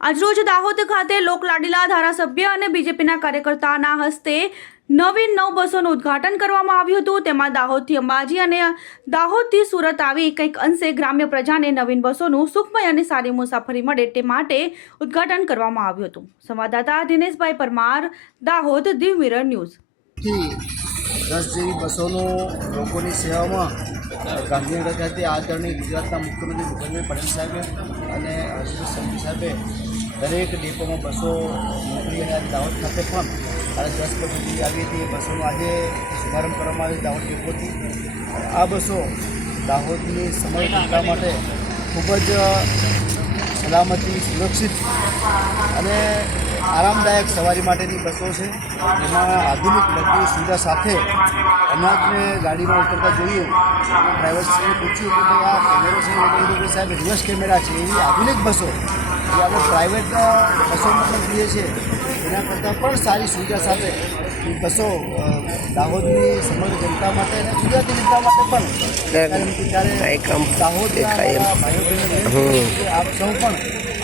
આજરોજ દાહોદ ખાતે લોકલાડીલા ધારાસભ્ય અને બીજેપીના કાર્યકર્તાના હસ્તે નવીન 9 બસોનું ઉદ્ઘાટન કરવામાં આવ્યું હતું। તેમાં દાહોદથી અંબાજી અને દાહોદથી સુરત આવી કંઈક અંશે ગ્રામ્ય પ્રજાને નવીન બસોનું સુખમય અને સારી મુસાફરી મળે તે માટે ઉદ્ઘાટન કરવામાં આવ્યું હતું। સંવાદદાતા દિનેશભાઈ પરમાર, દાહોદ, દીવ મિરર ન્યૂઝ। 10 જેવી બસોનું લોકોની સેવામાં ગાંધીનગર ખાતે આદરણીય ગુજરાતના મુખ્યમંત્રી ભૂપેન્દ્ર પટેલ સાહેબે અને હર્ષ સંઘવી સાહેબે દરેક ડેપોમાં બસો મોકલી અને દાહોદ ખાતે પણ આજે 10 બસો જેવી આવી હતી। બસોનો આજે શુભારંભ કરવામાં આવ્યો દાહોદ ડેપોથી। આ બસો દાહોદની સમય જનતા માટે ખૂબ જ સલામતી, સુરક્ષિત અને આરામદાયક સવારી માટેની બસો છે। એમાં આધુનિક બધી સુવિધા સાથે અનાજને ગાડીમાં ઉતરતા જોઈએ ડ્રાઈવરશ્રીને પૂછ્યું કે ભાઈ આ કેમેરો છે એ સાહેબ રિવર્સ કેમેરા છે। એવી આધુનિક બસો જે આપણે પ્રાઇવેટ બસોમાં પણ જોઈએ છીએ એના કરતાં પણ સારી સુવિધા સાથે એ બસો દાહોદની સમગ્ર જનતા માટે અને ગુજરાતી જનતા માટે પણ દાહોદના ભાઈઓ બહેનો આપ સૌ પણ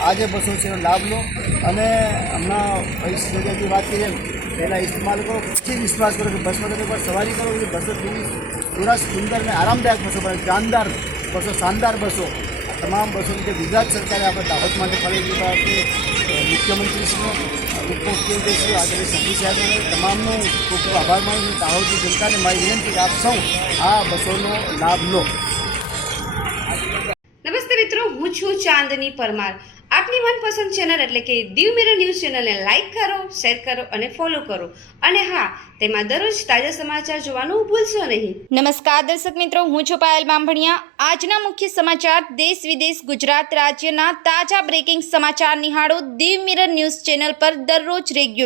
આ જે બસો છે એનો લાભ લો અને હમણાં જે વાત કરીએ પહેલાં ઇસ્તેમાલ કરો, પછી વિશ્વાસ કરો કે બસમાં તમે એકવાર સવારી કરો કે બસો કેવી થોડા સુંદર અને આરામદાયક બસો પડે, શાનદાર બસો, શાનદાર બસો। તમામ બસોની જે ગુજરાત સરકારે આપણે દાહોદ માટે ફાળવેલી બાબતે મુખ્યમંત્રીશ્રીનો, ઉપમુખ્યમંત્રીશ્રી આદરણીય સંઘવી સાહેબને તમામનો ખૂબ ખૂબ આભાર માનું છું। દાહોદની જનતાને મારી વિનંતી કે આપ સૌ આ બસોનો લાભ લો। નમસ્તે મિત્રો, હું છું ચાંદની પરમાર। આપની મનપસંદ ચેનલ એટલે કે દીવ મિરર ન્યૂઝ ચેનલને લાઈક કરો, શેર કરો અને ફોલો કરો અને હા, તેમાં દરરોજ તાજા સમાચાર જોવાનું ભૂલશો નહીં। નમસ્કાર દર્શક મિત્રો, હું છું પાયલ બામભણિયા। આજના મુખ્ય સમાચાર, દેશ વિદેશ, ગુજરાત રાજ્યના તાજા બ્રેકિંગ સમાચાર નિહાળો દીવ મિરર ન્યૂઝ ચેનલ પર દરરોજ રેગ્યુલર।